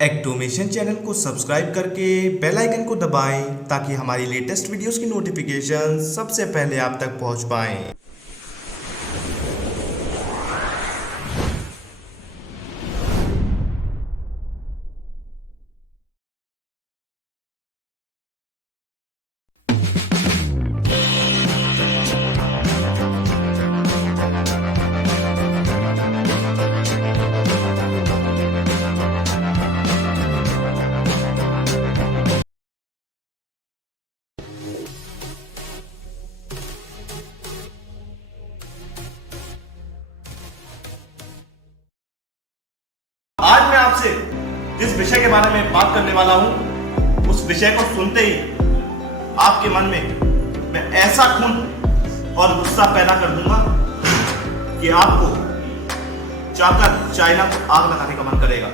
एक्टोमेशन channel को subscribe करके bell icon को दबाएं ताकि हमारी लेटेस्ट वीडियोस की नोटिफिकेशन सबसे पहले आप तक पहुंच पाएं। आज मैं आपसे जिस विषय के बारे में बात करने वाला हूं, उस विषय को सुनते ही आपके मन में मैं ऐसा खून और गुस्सा पैदा कर दूंगा कि आपको जाकर चाइना को आग लगाने का मन करेगा।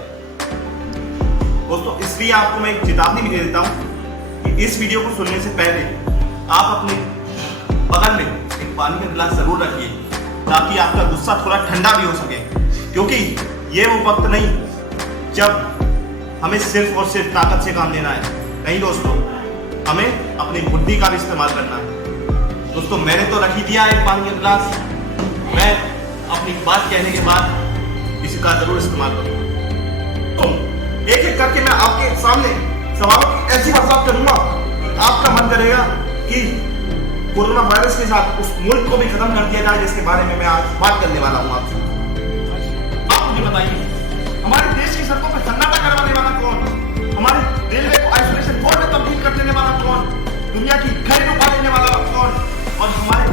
दोस्तों, इसलिए आपको मैं एक चेतावनी भी दे देता हूं कि इस वीडियो को सुनने से पहले आप अपने बगल में एक पानी का गिलास जरूर रखिए ताकि आपका गुस्सा थोड़ा ठंडा भी हो सके, क्योंकि ये वो वक्त नहीं जब हमें सिर्फ और सिर्फ ताकत से काम लेना है। नहीं दोस्तों, हमें अपनी बुद्धि का भी इस्तेमाल करना है। दोस्तों, मैंने तो रख ही दिया एक पानी का गिलास। मैं अपनी बात कहने के बाद इसका जरूर इस्तेमाल करूंगा। तो एक एक करके मैं आपके सामने सवालों की ऐसी वजाहत करूंगा कि आपका मन करेगा कि कोरोना वायरस के साथ उस मुल्क को भी खत्म कर दिया जाए जिसके बारे में मैं आज बात करने वाला हूं आपसे। आप मुझे बताइए, हमारे देश की सड़कों पर सन्नाटा करवाने वाला कौन? हमारे रेलवे को आइसोलेशन बोर्ड में तब्दील कर देने वाला कौन? दुनिया की घरेलू उठा लेने वाला कौन? और हमारे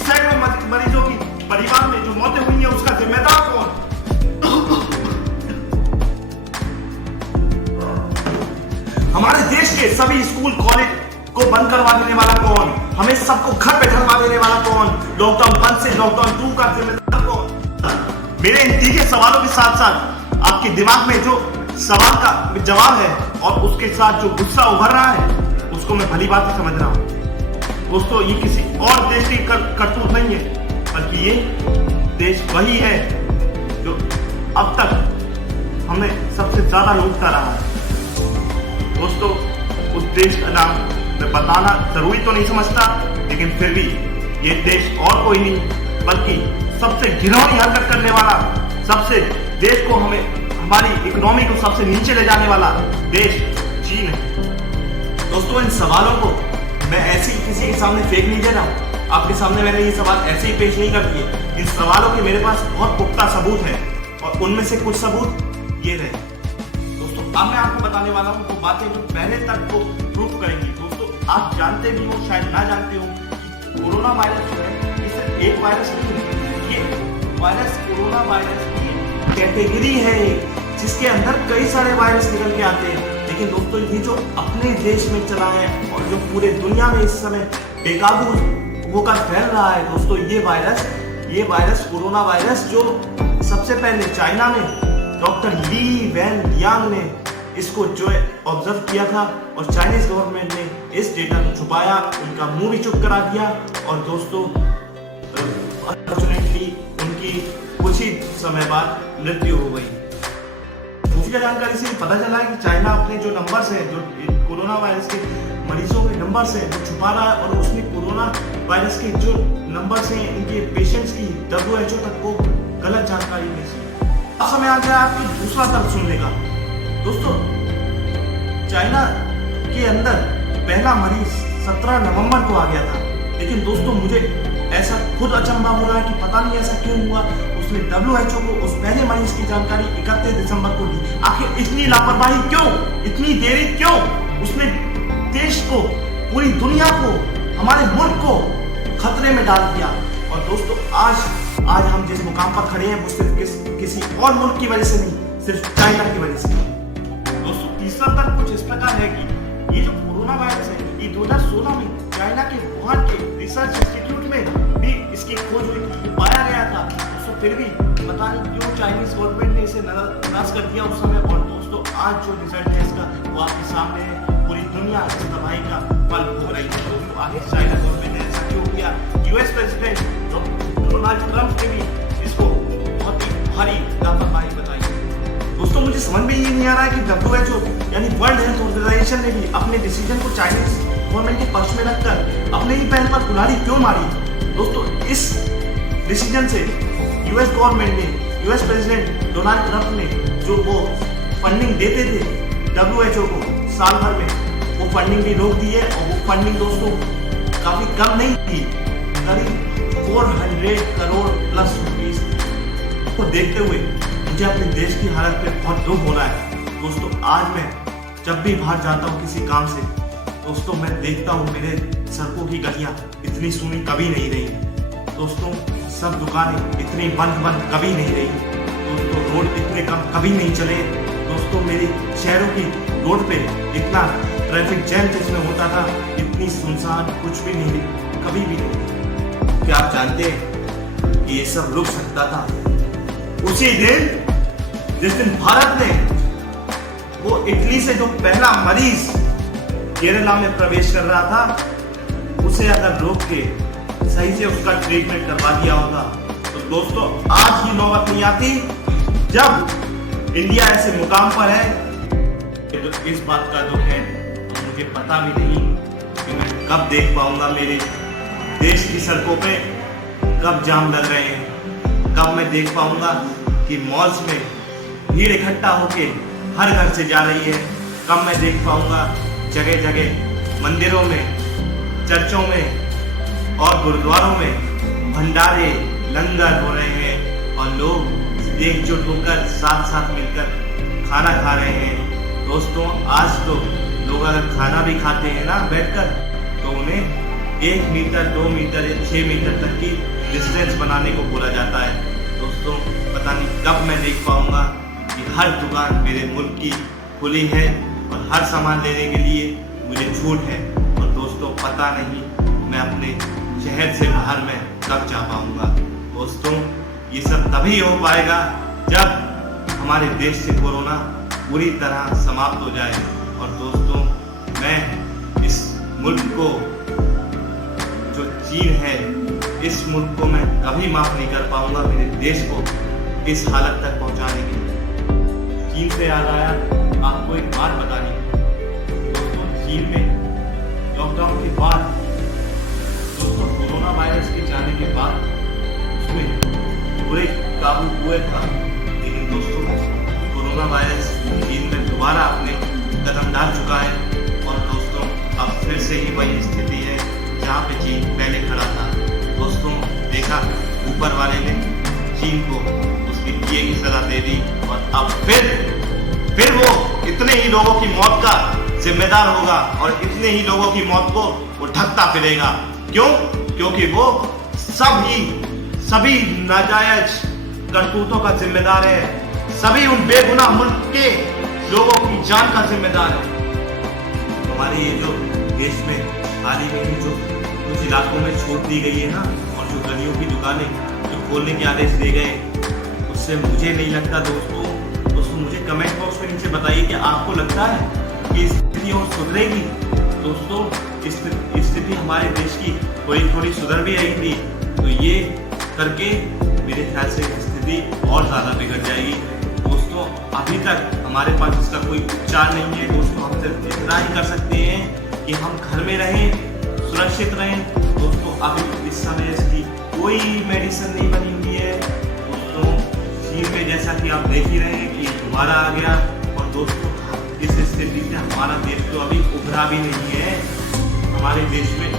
सैकड़ों मरीजों की परिवार में जो मौतें हुई है उसका जिम्मेदार कौन? हमारे देश के सभी स्कूल कॉलेज को बंद करवा देने वाला कौन? हमें सबको घर पे धरवा देने वाला कौन? लॉकडाउन 1 से लॉकडाउन 2 का जिम्मेदार कौन? मेरे इन तीखे सवालों के साथ साथ आपके दिमाग में जो सवाल का जवाब है और उसके साथ जो गुस्सा उभर रहा है उसको मैं भली बात समझ रहा हूं। दोस्तों, ये किसी और देश की करतूत नहीं है, बल्कि ये देश वही है जो अब तक हमें सबसे ज्यादा लूटता रहा है। दोस्तों, उस देश का नाम मैं बताना जरूरी तो नहीं समझता, लेकिन फिर भी ये देश और कोई नहीं बल्कि सबसे घिनौनी हरकत करने वाला, सबसे देश को हमारी इकोनॉमी को सबसे नीचे ले जाने वाला देश चीन है। दोस्तों, इन सवालों को मैं ऐसे ही किसी के सामने फेंक नहीं दे रहा हूं। आपके सामने मैंने ये सवाल ऐसे ही पेश नहीं कर दिए। इन सवालों के मेरे पास बहुत पुख्ता सबूत है और उनमें से कुछ सबूत ये रहे। दोस्तों, अब मैं आपको बताने वाला हूं वो बातें जो पहले तक को प्रूफ करेंगी। दोस्तों, आप जानते भी हो शायद ना जानते हो कि कोरोना वायरस जो है ये सिर्फ एक वायरस नहीं है। ये वायरस कोरोना वायरस की कैटेगरी है जिसके अंदर कई सारे वायरस निकल के आते हैं। लेकिन दोस्तों, ये जो अपने देश में चला है और जो पूरे दुनिया में इस समय बेकाबू होकर फैल रहा है, दोस्तों ये वायरस कोरोना वायरस जो सबसे पहले चाइना में डॉक्टर ली वैन लियांग ने इसको जो है ऑब्जर्व किया था और चाइनीज गवर्नमेंट ने इस डेटा को छुपाया, उनका मुंह भी चुप करा दिया। और दोस्तों, अनफॉर्चुनेटली उनकी कुछ ही समय बाद मृत्यु हो गई। दूसरी जानकारी से पता चला है कि चाइना अपने जो नंबर्स है, जो कोरोना वायरस के मरीजों के नंबर्स है वो छुपा रहा है और उसने कोरोना वायरस के जो नंबर्स हैं इनके पेशेंट्स की WHO तक को गलत जानकारी दी। अब समय आ गया आपकी दूसरा तर्क सुनने का। दोस्तों, चाइना के अंदर पहला मरीज 17 नवंबर को आ गया था, लेकिन दोस्तों मुझे ऐसा खुद अचंभा हो रहा है कि पता नहीं ऐसा क्यों हुआ। उसने WHO को उस पहले मरीज की जानकारी 31 दिसंबर को दी। आखिर इतनी लापरवाही क्यों, इतनी देरी क्यों? उसने देश को, पूरी दुनिया को, हमारे मुल्क को खतरे में डाल दिया। और दोस्तों, आज हम जिस मुकाम पर खड़े हैं वो सिर्फ किसी और मुल्क की वजह से नहीं, सिर्फ चाइना की वजह से। दोस्तों, तीसरा तर्क कुछ इस प्रकार है कि ये जो कोरोना वायरस है ये 2016 में चाइना के वुहान के रिसर्च इंस्टीट्यूट में भी इसकी खोज हुई थी, पाया गया था। दोस्तों, फिर भी पता नहीं क्यों चाइनीज गवर्नमेंट ने इसे नजरअंदाज कर दिया उस समय। और दोस्तों, आज जो रिजल्ट है इसका वो आपके सामने है। पूरी दुनिया इस तबाही का फल भोग रही है। दोस्तों, आखिर चाइना गवर्नमेंट ने ऐसा क्यों किया? यूएस प्रेसिडेंट डोनाल्ड ट्रंप ने भी इसको बहुत ही भारी लापरवाही बताई। दोस्तों मुझे समझ में ये नहीं आ रहा है कि WHO यानी वर्ल्ड हेल्थ ऑर्गेनाइजेशन ने भी अपने डिसीजन को चाइनीज गवर्नमेंट के पक्ष में रखकर अपने ही पैर पर कुल्हाड़ी क्यों मारी। दोस्तों इस डिसीजन से यूएस गवर्नमेंट ने, यूएस प्रेसिडेंट डोनाल्ड ट्रंप ने जो वो फंडिंग देते थे WHO को साल भर में, वो फंडिंग भी रोक दी है। और वो फंडिंग दोस्तों काफी कम नहीं थी, करीब 400 करोड़ प्लस रुपीस को देखते हुए मुझे अपने देश की हालत पे बहुत दुख हो रहा है। दोस्तों आज मैं जब भी बाहर जाता हूँ किसी काम से, दोस्तों मैं देखता हूँ मेरे सड़कों की गलियां इतनी सुनी कभी नहीं रही। दोस्तों सब दुकानें इतनी बंद कभी नहीं रही। दोस्तों रोड इतने कम कभी नहीं चले। दोस्तों मेरे शहरों की रोड पे इतना ट्रैफिक जैम जिसमें होता था, इतनी सुनसान कुछ भी नहीं, कभी भी नहीं। क्या आप जानते हैं कि ये सब रुक सकता था उसी दिन जिस दिन भारत ने वो इटली से जो पहला मरीज केरला में प्रवेश कर रहा था, उसे अगर रोक के सही से उसका ट्रीटमेंट करवा दिया होता तो दोस्तों आज ही नौबत नहीं आती जब इंडिया ऐसे मुकाम पर है। तो इस बात का दुख है, तो मुझे पता भी नहीं कि मैं कब देख पाऊंगा मेरे देश की सड़कों पे कब जाम लग रहे हैं, कब मैं देख पाऊंगा कि मॉल्स में भीड़ इकट्ठा होके हर घर से जा रही है, कब मैं देख पाऊंगा जगह जगह मंदिरों में, चर्चों में और गुरुद्वारों में भंडारे लंगर हो रहे हैं और लोग एकजुट होकर साथ साथ मिलकर खाना खा रहे हैं। दोस्तों आज तो लोग अगर खाना भी खाते हैं ना बैठकर, तो उन्हें 1 मीटर 2 मीटर या 6 मीटर तक की डिस्टेंस बनाने को बोला जाता है। दोस्तों पता नहीं कब मैं देख पाऊंगा कि हर दुकान मेरे मुल्क की खुली है और हर सामान लेने के लिए मुझे छूट है। और दोस्तों पता नहीं मैं अपने शहर से बाहर में कब जा पाऊंगा। दोस्तों ये सब तभी हो पाएगा जब हमारे देश से कोरोना पूरी तरह समाप्त हो जाए। और दोस्तों मैं इस मुल्क को, जो चीन है, इस मुल्क को मैं कभी माफ नहीं कर पाऊंगा मेरे देश को इस हालत तक पहुंचाने के लिए। चीन से याद आया आपको एक बात बतानी। दोस्तों चीन में लॉकडाउन के बाद, दोस्तों कोरोना वायरस के जाने के बाद उसमें पूरे काबू हुए था, लेकिन दोस्तों कोरोना वायरस चीन में दोबारा अपने कदम डाल चुका है। और दोस्तों अब फिर से ही वही स्थिति है जहाँ पे चीन पहले खड़ा था। दोस्तों देखा ऊपर वाले ने चीन को उसके किए की सजा दे दी और अब फिर वो इतने ही लोगों की मौत का जिम्मेदार होगा और इतने ही लोगों की मौत को वो ढकता फिरेगा। क्यों? क्योंकि वो सभी नाजायज करतूतों का जिम्मेदार है, सभी उन बेगुनाह मुल्क के लोगों की जान का जिम्मेदार है। हमारे ये जो देश में हाल ही में जो कुछ इलाकों में छूट दी गई है ना, और जो गलियों की दुकानें जो खोलने के आदेश दिए गए, उससे मुझे नहीं लगता दोस्तों मुझे कमेंट बॉक्स में नीचे बताइए कि आपको लगता है कि स्थिति और सुधरेगी। दोस्तों स्थिति हमारे देश की थोड़ी सुधर भी रही थी, तो ये करके मेरे ख्याल से स्थिति और ज़्यादा बिगड़ जाएगी। दोस्तों अभी तक हमारे पास इसका कोई उपचार नहीं है। दोस्तों हम सिर्फ इतना ही कर सकते हैं कि हम घर में रहें, सुरक्षित रहें। दोस्तों अभी इस समय इसकी कोई मेडिसिन नहीं बनी हुई है। दोस्तों चीन में जैसा कि आप देख ही रहे हैं कि दोबारा आ गया। और दोस्तों इस स्थिति से हमारा देश तो अभी उभरा भी नहीं है। हमारे देश में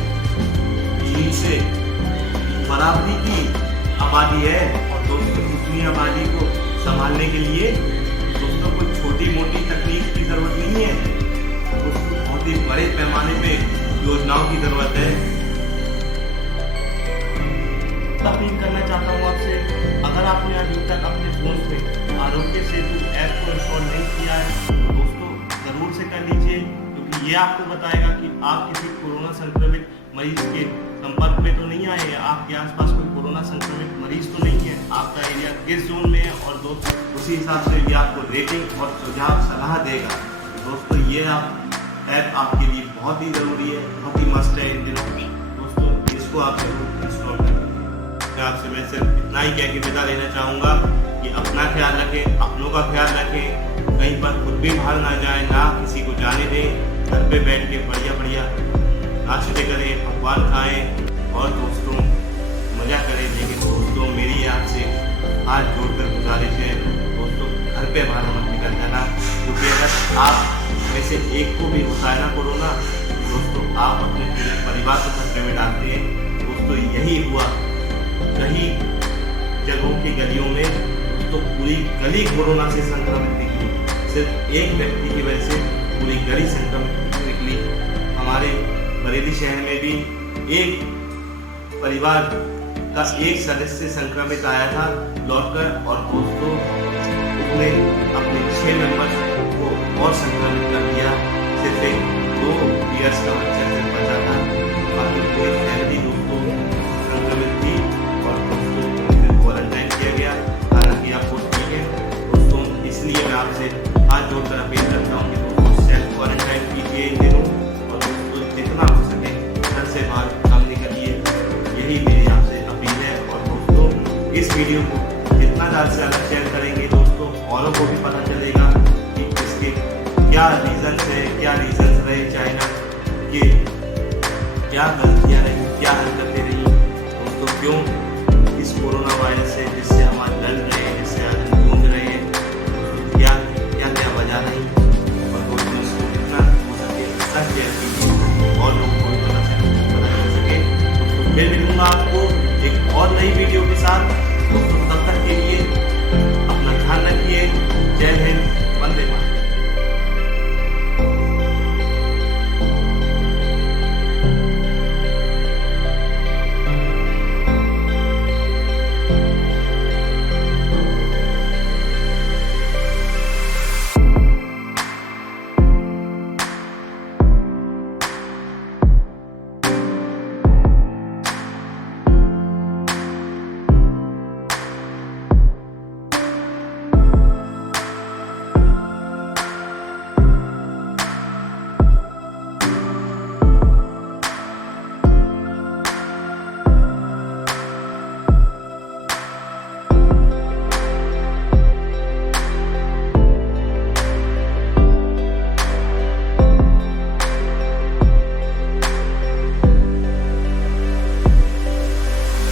चीन से बराबरी की आबादी है और दोस्तों इतनी आबादी को संभालने के लिए दोस्तों कोई छोटी मोटी तकनीक की जरूरत नहीं है, दोस्तों बहुत ही बड़े पैमाने पे योजनाओं की जरूरत है। अपील करना चाहता हूँ आपसे, अगर आपने अभी तक अपने फोन पे आरोग्य सेतु ऐप को इंस्टॉल नहीं किया है तो दोस्तों जरूर से कर लीजिए, क्योंकि ये आपको बताएगा कि आप किसी कोरोना संक्रमित मरीज के संपर्क में तो नहीं आए हैं, आपके आसपास कोई कोरोना संक्रमित मरीज तो नहीं है, आपका एरिया किस जोन में है, और दोस्तों उसी हिसाब से ये आपको रेटिंग और सुझाव सलाह देगा। दोस्तों ये ऐप आपके लिए बहुत ही ज़रूरी है, बहुत ही मस्त है इन दिनों में। दोस्तों इसको आप जरूर इंस्टॉल करें। आपसे मैं सिर्फ इतना ही कह के विदा लेना चाहूँगा। कि अपना ख्याल रखें, अपनों का ख्याल रखें, कहीं पर खुद भी बाहर ना जाए, ना किसी को जाने दें, घर पे बैठ के बढ़िया बढ़िया नाश्ते करें, पकवान खाएं और दोस्तों मज़ा करें। लेकिन दोस्तों मेरी आपसे हाथ जोड़कर गुजारिश है दोस्तों, घर पे बाहर मत निकल जाना, क्योंकि अगर आप में से एक को भी होता है ना कोरोना, दोस्तों आप अपने पूरे परिवार को खतरे में डालते हैं। दोस्तों यही हुआ, कई जगहों की गलियों में दोस्तों पूरी गली कोरोना से संक्रमित निकली, सिर्फ एक व्यक्ति की वजह से पूरी गली संक्रमित निकली। हमारे बरेली शहर में भी एक परिवार का एक सदस्य संक्रमित आया था लौटकर, और दोस्तों उसने अपने 6 मेंबर्स को और संक्रमित कर दिया। सिर्फ एक 2 इयर्स का बच्चा सिर्फ बचा था, बाकी पूरी फैमिली दोस्तों संक्रमित थी और दोस्तों उन्हें क्वारंटाइन किया गया। हालांकि आप ठीक है दोस्तों, इसलिए मैं आपसे हाथ जोड़कर अपील करता हूँ कि दोस्तों सेल्फ क्वारंटाइन कीजिए इन दिनों, और दोस्तों जितना हो सके घर से बाहर कम निकलिए, यही मेरी आपसे अपील है। और दोस्तों इस वीडियो को जितना ज़्यादा से ज़्यादा शेयर करेंगे दोस्तों, औरों को भी पता चलेगा कि इसके क्या रीजंस है, क्या रीजंस रहे चाइना के, क्या गलतियाँ रही, क्या हरकतें रही दोस्तों, क्यों इस कोरोना वायरस से जिससे हम आज लड़ रहे हैं